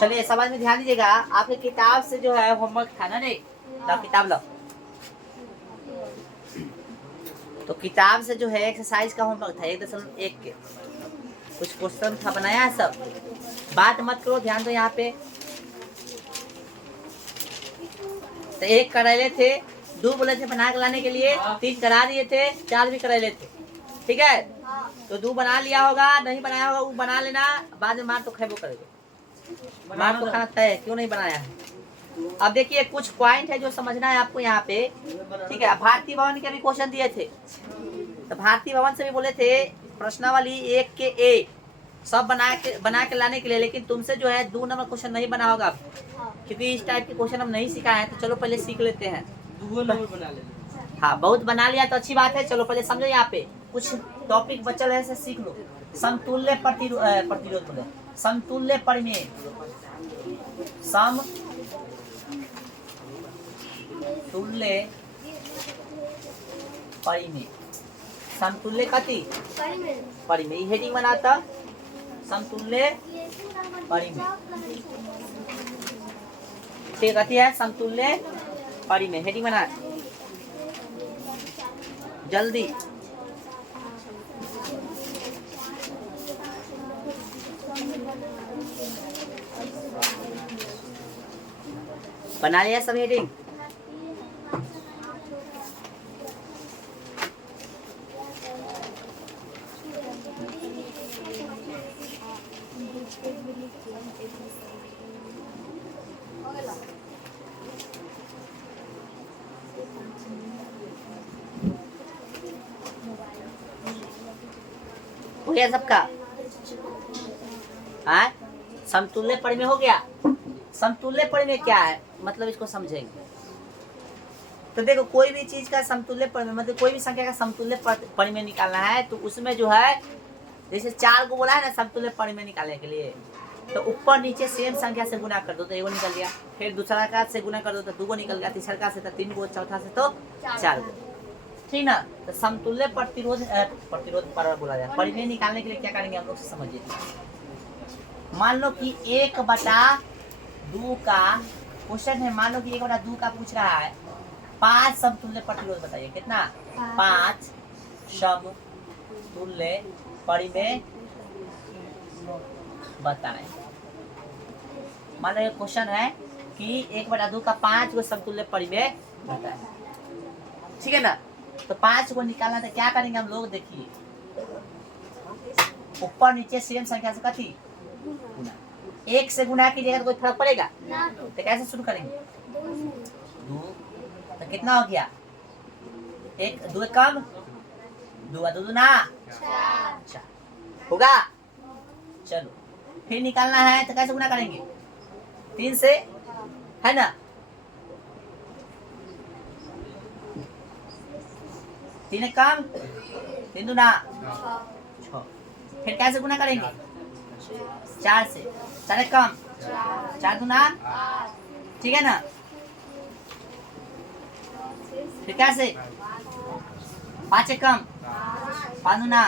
चलिए सवाल में ध्यान दीजिएगा, आपके किताब से जो है होमवर्क था ना, नहीं तो किताब लो। तो किताब से जो है एक्सरसाइज का होमवर्क था 1.1 के कुछ क्वेश्चन था, बनाया है सब। बात मत करो, ध्यान दो यहाँ पे। तो 1 करैले थे, 2 बोले थे बना के लाने के लिए, 3 करा दिए थे, 4 भी करैले थे, ठीक है। तो 2 बना लिया होगा, नहीं बनाया होगा वो बना लेना, बाद में मार तो खेबो करेगा, मार तो खाना तय है, क्यों नहीं बनाया है। अब देखिए कुछ पॉइंट है जो समझना है आपको यहाँ पे, ठीक है। भारतीय भवन के भी क्वेश्चन दिए थे, तो भारतीय भवन से भी बोले थे प्रश्नावली 1 के A सब बना के लाने के लिए, लेकिन तुमसे जो है 2 नंबर क्वेश्चन नहीं बना होगा, क्योंकि इस टाइप के क्वेश्चन हम नहीं सिखाए हैं। तो चलो पहले सीख लेते हैं। 2 नंबर बना लेते। हाँ, बहुत बना लिया तो अच्छी बात है। चलो पहले समझो, यहाँ पे कुछ टॉपिक बचल है, सीख लो। समतुल्य प्रतिरोध बोले, समतुल्य परिमेय, समतुल्य परिमेय, समतुल्य कति परिमेय, हेडिंग बनाता समतुल्य परिमेय, ठीक कति है समतुल्य परिमेय, हेडिंग बना जल्दी। बना लिया सब हेडिंग? हो गया सबका? हाँ, समतुल्य परिमेय हो गया। समतुल्य परिमेय क्या है, मतलब इसको समझेंगे। तो देखो कोई भी चीज का समतुल्य परिमेय मतलब कोई भी संख्या का समतुल्य परिमेय निकालना है, तो उसमें जो है जैसे 4 को बोला है ना समतुल्य परिमेय निकालने के लिए, तो ऊपर नीचे सेम संख्या से गुना कर दो तो 1 निकल गया, फिर दूसरा का से गुना कर दो तो 2 निकल गया, तीसरा का से तो 3 गो, चौथा से तो 4 गो, ठीक ना। तो समतुल्य प्रतिरोध पर बोला जाए परिमेय निकालने के लिए क्या करेंगे हम लोग, समझिए। मान लो कि 1/2 का क्वेश्चन है, मान लो कि 1/2 का पूछ रहा है, 5 समतुल्य प्रतिरोध बताइए, कितना? 5 समतुल्य परिमेय बताएं। मान लो क्वेश्चन है कि 1/2 का 5 गो समतुल्य परिमेय बताएं, ठीक है ना। तो 5 को निकालना तो क्या करेंगे हम लोग, देखिए ऊपर नीचे सेम संख्या से कथी गुना, 1 से गुना कीजिएगा तो कोई फर्क पड़ेगा? तो कैसे शुरू करेंगे? 2 तो कितना हो गया, 1 2 कम, 2 दूना 4 होगा। चलो फिर निकालना है तो कैसे गुना करेंगे, 3 से, है ना। 3 कम, 3 दूना 6, फिर कैसे गुना करेंगे, 4 से, 4 कम, 4 दूना, ठीक है ना। फिर कैसे, 5 कम, 5 दूना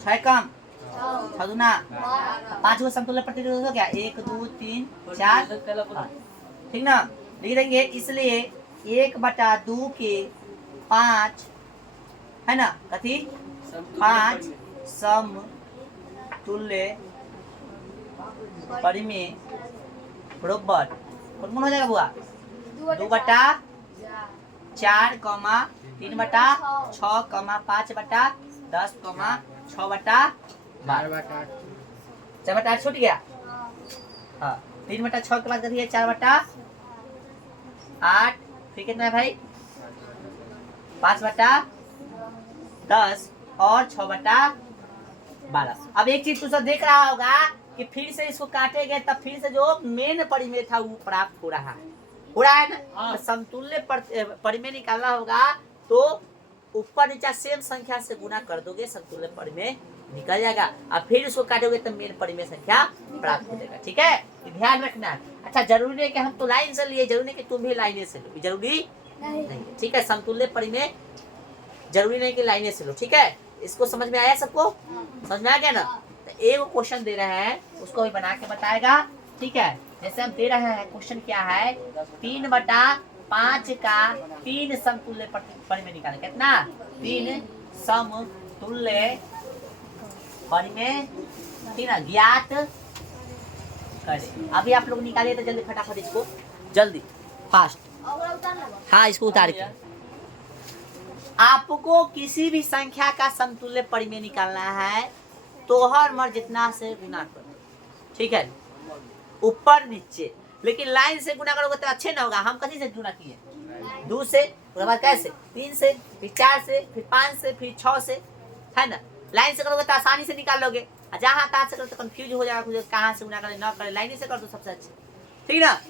6 कम, 6 दूना 5 को समतुल्य प्रतिरोध हो गया, 1 2 3 4, ठीक ना। लिख देंगे, इसलिए 1/2 के 5, है ना, कथी 5 समतुल्य परिमेय बराबर कौन हो जाएगा बुआ, 2/4, 3/6, 5/10, 6/12, 4/8 छूट गया। हाँ, 3/6 के बाद करिए 4/8, फिर कितना है भाई 5/10 और 6/12। अब एक चीज तू सब देख रहा होगा कि फिर से इसको काटेंगे तब फिर से जो मेन परिमेय था वो प्राप्त हो रहा है ना। तो समतुल्य परिमेय निकालना होगा तो ऊपर नीचे सेम संख्या से गुना कर दोगे, समतुल्य परिमेय निकल जाएगा। अब फिर उसको काटोगे तो मेन परिमेय संख्या प्राप्त हो जाएगा, ठीक है, ध्यान रखना। अच्छा, जरूरी नहीं कि हम तो लाइन से लिए, जरूरी नहीं कि तुम भी लाइने से लो, जरूरी नहीं, ठीक है। समतुल्य परिमेय जरूरी नहीं कि लाइने से लो, ठीक है। इसको समझ में आया सबको? समझ में आ गया ना। तो एक क्वेश्चन दे रहे हैं उसको भी बना के बताएगा, ठीक है। जैसे हम दे रहे हैं क्वेश्चन क्या है, 3/5 का 3 समतुल्य परिमेय निकालें। कितना? 3 समतुल्य परिमेय 3 ज्ञात करें। अभी आप लोग निकालिए तो जल्दी फटाफट इसको, जल्दी फास्ट। हाँ इसको उतार के आपको किसी भी संख्या का समतुल्य परिमेय निकालना है तो हर मर जितना से गुना करो, ठीक है, ऊपर नीचे। लेकिन लाइन से गुना करोगे तो अच्छे ना होगा। हम कहीं से गुना किए? 2 से, उसके बाद कैसे 3 से, फिर 4 से, फिर 5 से, फिर 6 से, है ना। लाइन से करोगे तो आसानी से निकाल लोगे, जहाँ तहाँ से करो तो कंफ्यूज हो जाएगा, कहाँ से गुना करें ना करें। लाइन से कर दो सबसे अच्छे, ठीक ना।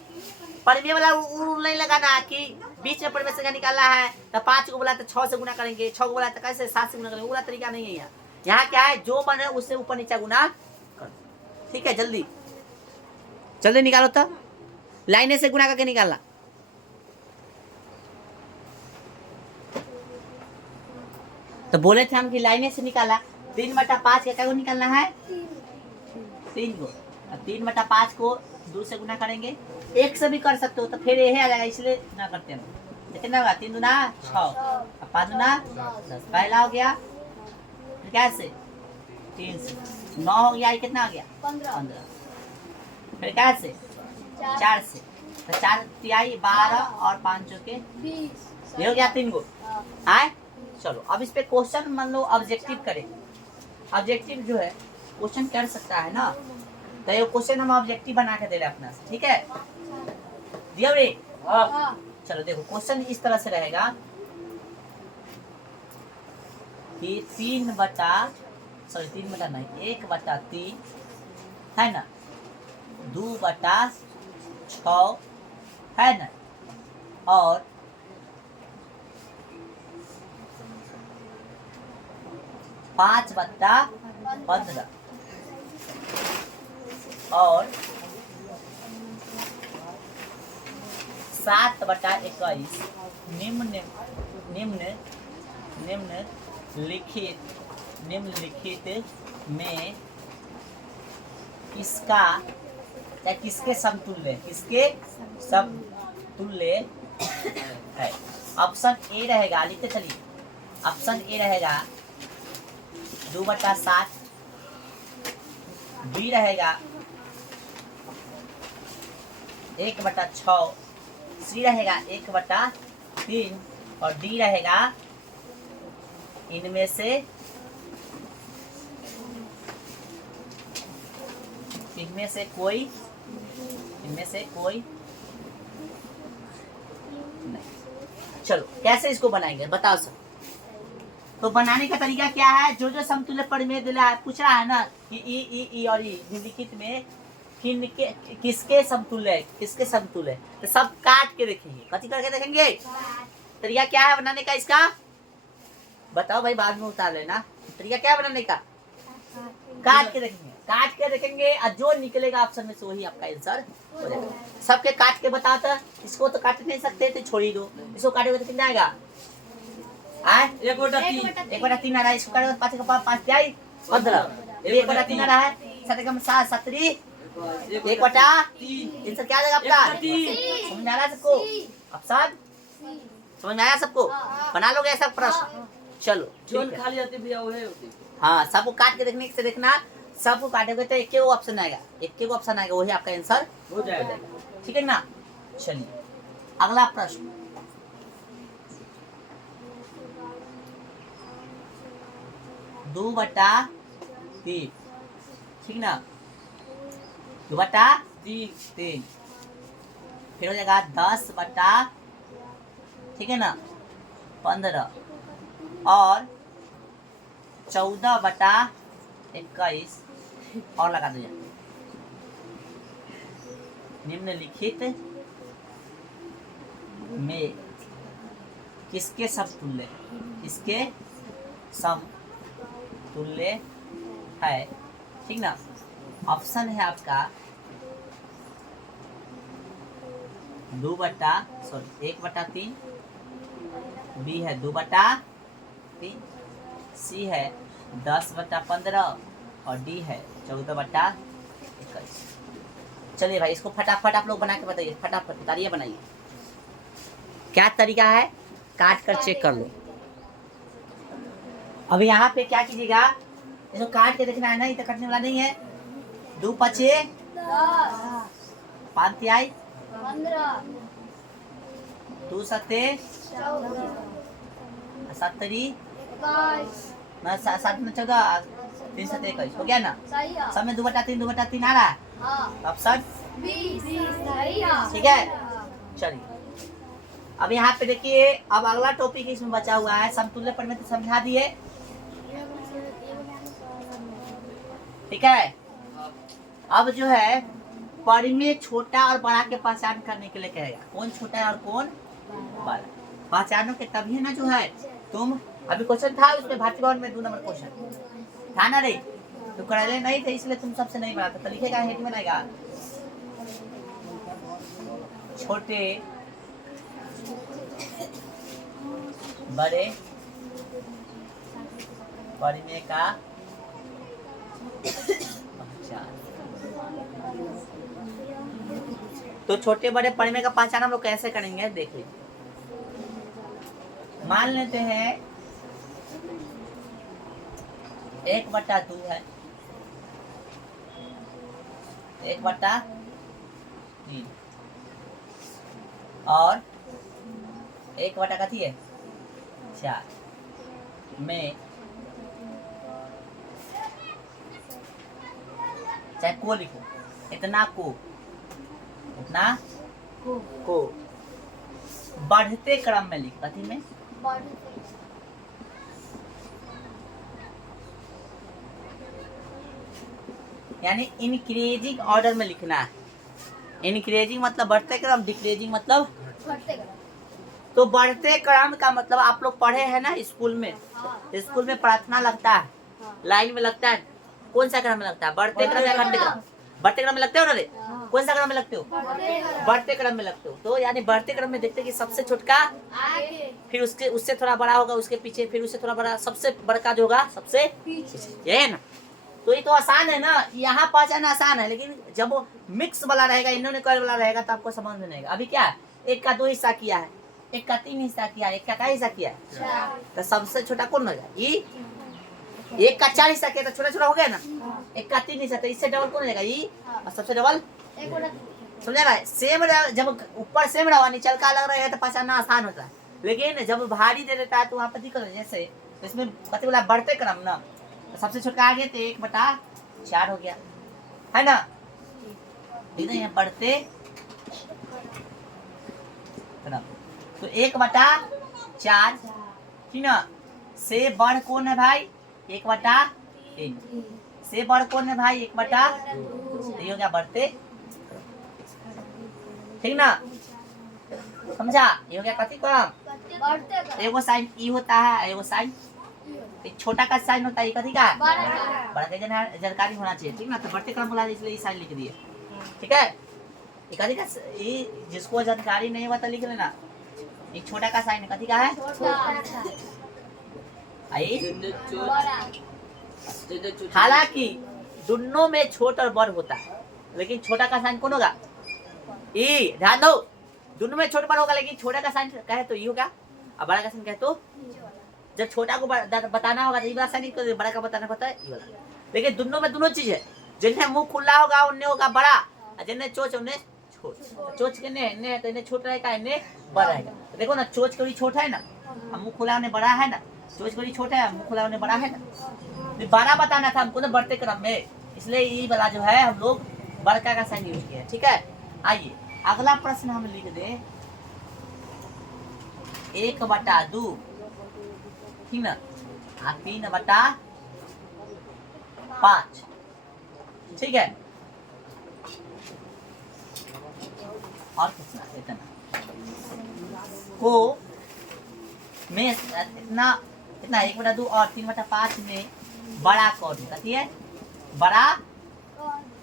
परिमेय वाला रूल नहीं लगाना कि बीच में परिमेय संख्या निकालना है तो 5 को बोला तो 6 से गुना करेंगे, 6 को बोला तो कैसे 7 से गुना करेंगे, वो तरीका नहीं है यहाँ। यहाँ क्या है, जो बने उससे ऊपर नीचे गुना कर, ठीक है। जल्दी जल्दी निकालो तो, लाइने से गुना करके निकालना। तो बोले थे हम कि लाइने से निकाला। 3/5 का क्या को निकालना है? 3 को। 3/5 को 2 से गुना करेंगे, 1 से भी कर सकते हो तो फिर यही आ जाएगा, इसलिए गुना करते हैं। कितना होगा? 3 दूना 6, 5 दूना 10, पहला हो गया। फिर कैसे 3 से 9 हो गया, ये कितना हो गया? 15। फिर कैसे 4 से, तो 4 तिहाई 12 और 5 चौके 20, ये हो गया 3 गो। आए चलो अब इस पे क्वेश्चन मान लो ऑब्जेक्टिव करें। ऑब्जेक्टिव जो है क्वेश्चन कर सकता है ना, तो ये क्वेश्चन हम ऑब्जेक्टिव बना के दे रहे हैं अपना से, ठीक है। दिया रे? चलो देखो क्वेश्चन इस तरह से रहेगा कि 1/3 है ना, 2/6 है ना, और 5/15 और 7/21 निम्नलिखित में किसका या किसके समतुल्य है। ऑप्शन ए रहेगा, लिखते चलिए। ऑप्शन ए रहेगा 2/7, बी रहेगा 1/6, सी रहेगा 1/3 और डी रहेगा इनमें कोई नहीं। चलो कैसे इसको बनाएंगे बताओ सब। तो बनाने का तरीका क्या है, जो जो समतुल्य परिमेय दिला है, पूछ रहा है ना कि ई और ई निम्नलिखित में किसके समतुल्य है, तो सब काट के देखेंगे। कथी करके देखेंगे? तरीका क्या है बनाने का इसका बताओ भाई, बाद में उतार लेना। तरीका क्या है बनाने का? काट के देखेंगे और जो निकलेगा ऑप्शन में से वही आपका आंसर हो जाएगा। सबके काट के बताता, इसको तो काट नहीं सकते तो छोड़ ही दो। इसको काटेगा तो कितना आएगा? 1/3 आ रहा है। इसको काटेगा 5 का 5 क्या 15, 1/3 आ रहा है। 7 का 7 7 1/3 आंसर क्या आ जाएगा आपका? समझ में आ रहा है सबको? ऑप्शन समझ में आया सबको? बना लोगे ऐसा प्रश्न? चलो खाली जाते भैया वो है होती। हाँ सबको काट के देखने से देखना, सबको काटेंगे तो एक ऑप्शन आएगा, वही आपका आंसर हो जाएगा, ठीक है ना। चलिए अगला प्रश्न, दो बटा तीन, ठीक ना, 2/3 फिर हो जाएगा 10/, ठीक है ना, 15 और 14/21 और लगा दो। निम्नलिखित में किसके समतुल्य है, ठीक ना। ऑप्शन है आपका 1/3, बी है 2/3, सी है 10/15 और डी है 14/21। चलिए भाई इसको फटाफट आप लोग बना के बताइए, फटाफट बताइए, बनाइए। क्या तरीका है, काट कर चेक कर लो। अब यहाँ पे क्या कीजिएगा, इसको काट के देखना है ना, ये तो कटने वाला नहीं है। 2 5 5 तिहाई 2 7 7 7 14 3 7 21 हो गया ना। सब में 2/3 आ रहा है। ऑप्शन ठीक है। चलिए अब यहाँ पे देखिए, अब अगला टॉपिक इसमें बचा हुआ है समतुल्य परिमेय, तो समझा दिए, ठीक है। अब जो है परिमेय छोटा और बड़ा के पहचान करने के लिए कहेगा, कौन छोटा है और कौन बड़ा, पहचानो के तभी ना जो है तुम। अभी क्वेश्चन था उसमें भारतीय भवन में 2 नंबर क्वेश्चन था ना रे, तो कराले नहीं थे इसलिए तुम सबसे नहीं बनाता। तो लिखेगा हेड में आएगा छोटे बड़े परिमेय का पहचान। तो छोटे बड़े परिमेय का पहचान हम लोग कैसे करेंगे, देखिए। मान लेते हैं 1/2 है, 1/3 और 1/4 में चाहे को लिखो, इतना को बढ़ते क्रम में लिख, कथी में यानी इंक्रीजिंग ऑर्डर में लिखना है। इंक्रीजिंग मतलब बढ़ते क्रम, डिक्रीजिंग मतलब तो बढ़ते क्रम का मतलब आप लोग पढ़े हैं ना स्कूल में। स्कूल में प्रार्थना लगता है, लाइन में लगता है, कौन सा क्रम में लगता है, बढ़ते क्रम या घटते क्रम? बढ़ते क्रम में लगते हो ना रे, कौन सा क्रम में लगते हो, बढ़ते क्रम में लगते हो। तो यानी बढ़ते क्रम में देखते कि सबसे छोटका, फिर उससे थोड़ा बड़ा होगा, उसके पीछे, फिर उससे थोड़ा बड़ा, सबसे बड़का जो होगा सबसे पीछे, ये है ना। तो ये तो आसान है ना, यहाँ पहचान आसान है, लेकिन जब वो मिक्स वाला रहेगा, इन्होंने कॉइल वाला रहेगा, तो आपको समझ में नहीं आएगा। अभी क्या है, 1 का 2 हिस्सा किया है, 1 का 3 हिस्सा किया है, 1 का क्या हिस्सा किया है, तो सबसे छोटा कौन होगा, ये 1 का 4 हिस्सा किया तो छोटा छोटा हो गया ना। 1 का 3 हिस्सा, तो इससे डबल कौन रहेगा, ये, और सबसे डबल, समझा रहा है। सेम जब ऊपर सेम रहा, नीचे का अलग रहेगा तो पहचानना आसान होता है, लेकिन जब भारी दे देता है तो वहाँ पर दिक्कत है। जैसे इसमें पता बोला बढ़ते क्रम ना, तो सबसे छोटा आ गया तो 1/4 हो गया, है ना। यहाँ बढ़ते क्रम तो 1/4, ठीक ना। से बढ़ कौन है भाई, 1/3, से बढ़ कौन है भाई, 1/2, ये हो गया बढ़ते, ठीक ना, समझा। ये हो गया कथी क्रम, एगो साइन ई होता है, एगो साइन एक छोटा का साइन होता है, ये कथी का, बड़ा का जानकारी होना चाहिए, ठीक ना। तो बढ़ते क्रम बोला इसलिए ये साइन लिख दिए, ठीक है। ये कथी का, ये जिसको जानकारी नहीं होता लिख लेना, एक छोटा का साइन कथी का है, हालांकि दोनों में छोटा और बड़ होता है, लेकिन छोटा का साइन कौन होगा, ई, ध्यान दो, दोनों में छोटा बड़ होगा, लेकिन छोटा का साइन कहे तो ई होगा, और बड़ा का साइन कहे तो, जब छोटा को बताना होगा तो ये वाला साइन, बड़ा का बताना होता है ये वाला। लेकिन दोनों में दोनों चीज है, जिन्हें मुंह खुला होगा उन्हें होगा बड़ा, और जिन्हें चोच उन्हें छोट। चोच के ने तो इन्हें छोटा रहेगा, इन्हें बड़ा रहेगा। तो देखो ना, चोच के छोटा है ना, मुंह खुला उन्हें बड़ा है ना, चोच के छोटा है, मुंह खुला उन्हें बड़ा है ना। तो बड़ा बताना था हमको ना बढ़ते क्रम में, इसलिए ये वाला जो है हम लोग बड़का का साइन यूज किया, ठीक है। आइए अगला प्रश्न हम लिख दे 1/2, ठीक ना, 3/5, ठीक है। और कितना, इतना को में इतना 1/2 और 3/5 में बड़ा कौन है, कथी है, बड़ा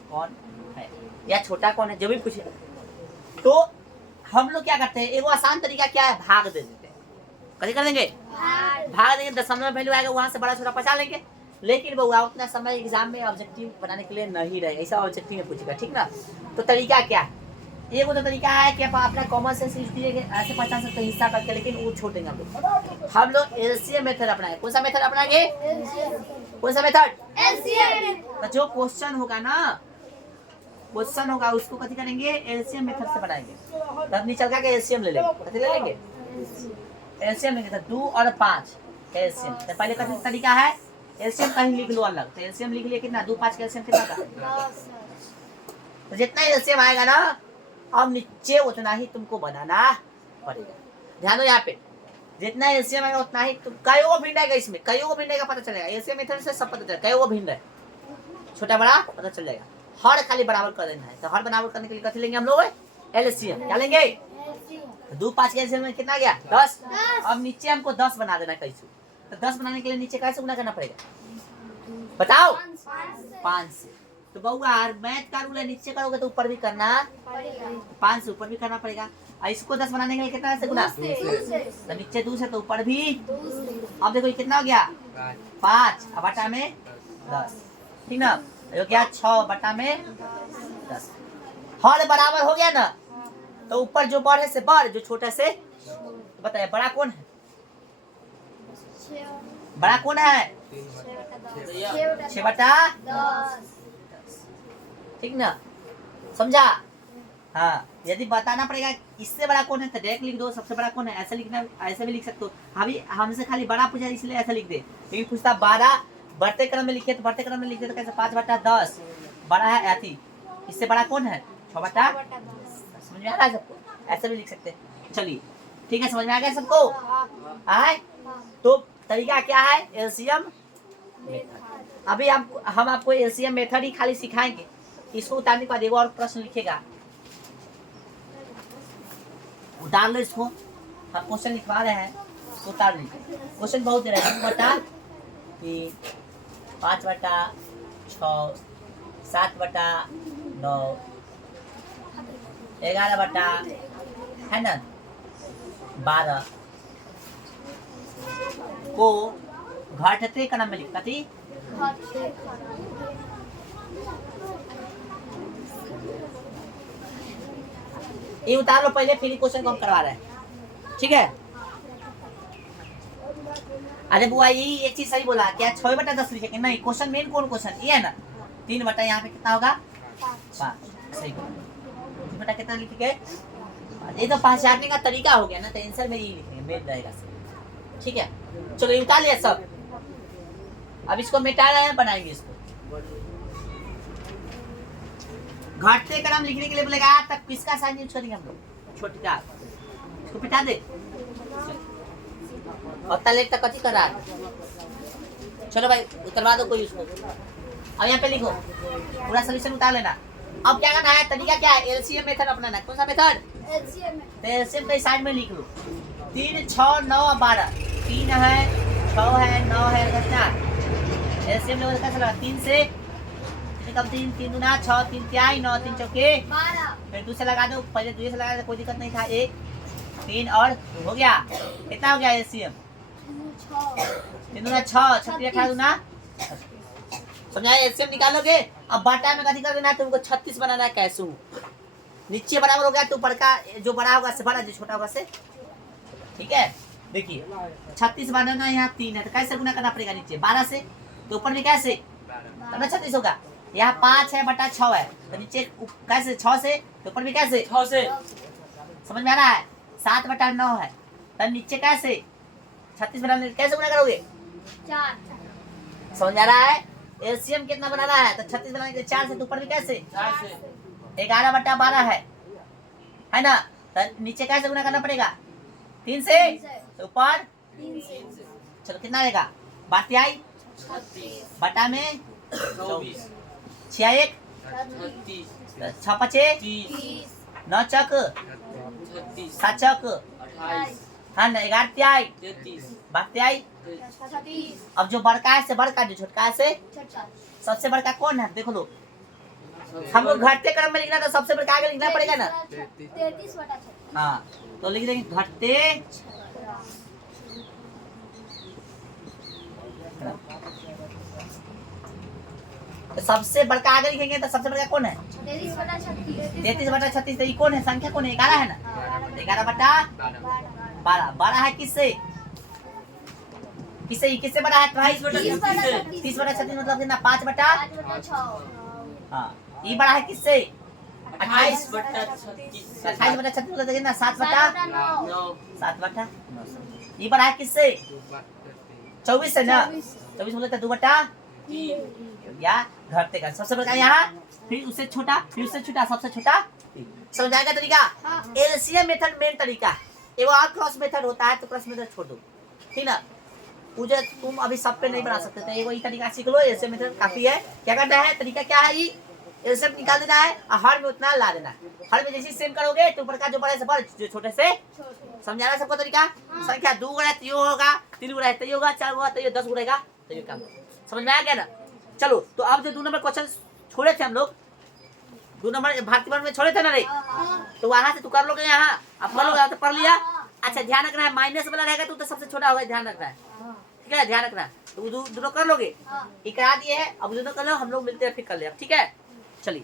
कौन है या छोटा कौन है, जो भी पूछे। तो हम लोग क्या करते हैं, एक आसान तरीका क्या है, भाग दे देते हैं। कथी कर देंगे, भाग देंगे, दशमलव वैल्यू आएगा, वहां से बड़ा छोटा पहचान लेंगे। लेकिन बउआ उतना समय एग्जाम में ऑब्जेक्टिव बनाने के लिए नहीं रहे, ऐसा ऑब्जेक्टिव में पूछेगा, ठीक ना। तो तरीका क्या है, एक तो तरीका है कि आप अपना कॉमन सेंस यूज कीजिए, ऐसे पहचान सकते हैं हिस्सा करके, लेकिन वो छोड़ेंगे हम लोग एलसीएम मेथड अपनाएंगे। कौन सा मेथड अपनाएंगे? कौन सा मेथड? एलसीएम। तो जो क्वेश्चन होगा ना, क्वेश्चन होगा उसको कथी करेंगे? एलसीएम मेथड से बनाएंगे। तब निचल का एलसीएम ले लेंगे, कथी ले लेंगे? एलसीएम लेंगे। तो 2 और 5 एलसीएम। तो पहले कथी तरीका है? एलसीएम कहीं लिख लो अलग। तो एलसीएम लिख लिया कितना? 2 5 का एलसीएम कितना था? तो जितना एलसीएम आएगा ना, अब नीचे उतना ही तुमको बनाना पड़ेगा। ध्यान दो यहाँ पे, जितना एलसीएम आएगा उतना ही तुम कई वो भिन्न आएगा, इसमें कई वो भिन्न का पता चलेगा। एलसीएम मेथड से सब पता चलेगा कई वो भिन्न है, छोटा बड़ा पता चल जाएगा। हर खाली बराबर कर देना है। तो हर बराबर करने के लिए कथी लेंगे हम लोग? एलसीएम। क्या लेंगे? 2 5 के एलसीएम में कितना गया? 10। अब नीचे हमको 10 बना देना कैसे? तो 10 बनाने के लिए नीचे कैसे गुना करना पड़ेगा बताओ? 5 से। तो बउआ मैथ का रूल है, नीचे करोगे तो ऊपर भी करना, 5 से ऊपर भी करना पड़ेगा। और इसको 10 बनाने के लिए कितना से गुना? तो नीचे 2 से, तो ऊपर भी। अब देखो ये कितना हो गया? 5 अब बटा में 10, ठीक ना। ये क्या? 6 बटा में 10। हर बराबर हो गया ना, तो ऊपर जो बड़ से बड़, जो छोटा से बताइए बड़ा कौन है? बड़ा कौन है? 6 बटा 10, ठीक ना, समझा? हाँ, यदि बताना पड़ेगा इससे बड़ा कौन है तो डायरेक्ट लिख दो, सबसे बड़ा कौन है ऐसे लिखना, ऐसे भी लिख सकते हो। अभी हमसे खाली बड़ा पूछा इसलिए ऐसा लिख दे, लेकिन पूछता 12 बढ़ते क्रम में लिखे तो बढ़ते क्रम में लिखे तो कैसे? 5 बटा 10 बड़ा है अति, इससे बड़ा कौन है? 6 बटा 10। समझ में आ रहा है सबको? ऐसे भी लिख सकते हैं। चलिए ठीक है, समझ में आ गया सबको? आए तो तरीका क्या है? LCM method. अभी हम आपको एलसीएम मेथड ही खाली सिखाएंगे। इसको उतारने के बाद एक और प्रश्न लिखेगा, उतार लो इसको। हम क्वेश्चन लिखवा रहे हैं तो उतार लीजिए। क्वेश्चन बहुत दे रहा है, 2 बटा 3, 5 बटा 6, 7 बटा 9, 11 बटा है ना 12 को घटते क्रम में लिखा थी। ये उतार लो पहले, फिर क्वेश्चन को हम करवा रहे हैं, ठीक है। अरे बुआ ये एक चीज सही बोला, क्या 6 बटा 10 लिखे? नहीं, क्वेश्चन मेन कौन क्वेश्चन ये है ना। 3 बटा यहाँ पे कितना होगा? 5। सही बोला। 3 बटा कितना लिखेंगे? ये तो पहचानने का तरीका हो गया ना, तो आंसर में यही लिखेंगे, मेन रहेगा सही, ठीक है। चलो ये उतार लिया सब। अब इसको मिटा रहे हैं, बनाएंगे इसको। घटते क्रम लिखने के लिए बोलेगा तब किसका साइन यूज करेंगे हम लोग? छोटी का। इसको पिटा दे और तलेट तक कथी कर रहा है? चलो भाई उतरवा दो कोई उसको। अब यहाँ पे लिखो, पूरा सोल्यूशन उतार लेना। अब क्या करना है? तरीका क्या है? एलसीएम मेथड अपनाना है। कौन सा मेथड? एलसीएम के साइड में लिख लो। 3 6 9 12। 3 है, 6 है, 9 है, कितना? एलसीएम लेवल कैसा लगा? 3 से कम 3 3 गुना 6 3 तिहाई 9 3 चौके 12। फिर दूसरे लगा दो, पहले दूसरे से लगा दो, कोई दिक्कत नहीं था। 1 3 और हो गया। कितना हो गया एलसीएम? 3 गुना 6 36 18 गुना। समझा? एलसीएम निकालोगे। अब बटा में कथी कर देना है? तुमको 36 बनाना है। कैसे? नीचे बराबर हो गया तो ऊपर का जो बड़ा होगा से बड़ा, जो छोटा होगा से, ठीक है। देखिए 36 बनाना है, यहाँ 3 है तो कैसे गुना करना पड़ेगा? नीचे 12 से, तो ऊपर भी कैसे? तब ना 36 होगा। यहाँ 5 है बटा 6 है तो नीचे कैसे? 6 से, तो ऊपर भी कैसे? 6 से। समझ में आ रहा है? 7 बटा 9 है तो नीचे कैसे? 36 बनाने कैसे गुना करोगे? 4। समझ आ रहा है? एलसीएम कितना बनाना है? तो 36 बनाने के लिए 4 से, तो ऊपर भी कैसे? 4 से। 11 बटा 12 है ना। तो नीचे कैसे गुना करना पड़ेगा? 3 से, तो ऊपर 3 से। चलो कितना रहेगा? बातियाई 36 बटा में 24 6 1 36 6 5 30 9 चक 36 7 चक 28 हाँ ना 11 तिहाई 33 बातियाई। 36। अब जो बड़का है से बड़का, जो छोटका है से 36। सबसे बड़का कौन है? देखो लो, हमको घटते क्रम में लिखना तो सबसे बड़का आगे लिखना पड़ेगा ना। 33 बटा 36। हाँ तो लिख देंगे घटते तो सबसे बड़का आगे लिखेंगे तो सबसे बड़का कौन है? 33 बटा 36 33 बटा 36। तो ये कौन है? संख्या कौन है? 11 है ना। 11 बटा 12। 12 है किससे? किससे? किससे बड़ा है? 22 बटा 30 बटा 36 है। 36 30 बटा 36 मतलब कितना? 5 बटा। 5 बटा 6 हाँ, ये बड़ा है किससे? 28 बटा 36 है। 28 बटा 36 मतलब कितना? 7 बटा 9 9 7 बटा 9। ये बड़ा है किससे? 24 है ना। 24 बोले तो 2 बटा 3 या घटते का सबसे बड़ा यहाँ, फिर उससे छोटा, फिर उससे छोटा, सबसे छोटा। समझाएगा तरीका? हाँ। एलसीएम मेथड मेन तरीका है। एगो और क्रॉस मेथड होता है तो क्रॉस मेथड छोड़ दो, ठीक ना। मुझे तुम अभी सब पे नहीं बना सकते थे, एगो ये तरीका सीख लो। एलसीएम मेथड काफी है। क्या करना है? तरीका क्या है? ये एलसीएम निकाल देना है और हर में उतना ला देना है। हर में जैसे सेम करोगे तो ऊपर का जो बड़े से बड़ा, जो छोटे से। समझाना सबको तरीका? संख्या 2 गुणा तो ये होगा, 3 गुणा तो ये होगा, 4 गुणा तो ये, 10 गुणा तो ये काम। समझ में आ गया ना? चलो, तो अब जो 2 नंबर क्वेश्चन छोड़े थे हम लोग, 2 नंबर भारतीय वर्ग में छोड़े थे ना रे, तो वहां से तू कर लोगे। यहाँ अब कर लोगे तो पढ़ लिया। अच्छा, ध्यान रखना है माइनस वाला रहेगा तो सबसे छोटा होगा, ध्यान रखना है, ठीक है? ध्यान रखना। तो दोनों कर लोगे, ये करा दिए है। अब दोनों कर लो, हम लोग मिलते हैं फिर कर ले। ठीक है, चलिए।